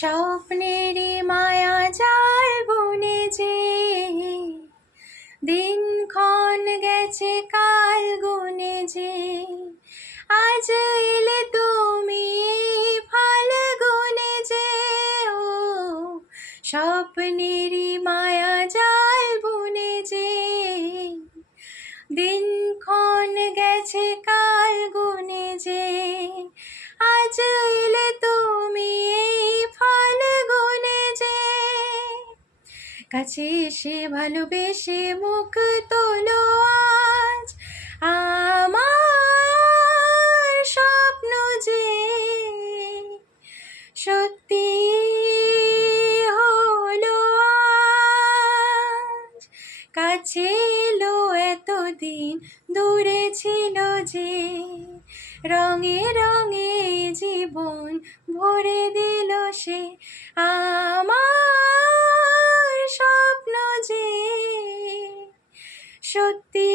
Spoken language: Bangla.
স্বপ্নেরই মায়া জাল বুনে যে দিনক্ষণ গেছে কাল গুনে যে আজ এলে তুমি এই ফাল্গুনে যে ও স্বপ্নেরই মায়া জাল বুনে যে দিনক্ষণ গেছে কাল গুনে যে আজ এলে তুমি এই ফাল্গুনে যে কাছে এসে ভালোবেসে মুখ তোলো আজ আমার স্বপ্ন যে সত্যি হলো আজ কাছে এলো এতদিন দূরে ছিল যে রঙে রঙে জীবন ভরে দিল সে আমার স্বপ্ন যে সত্যি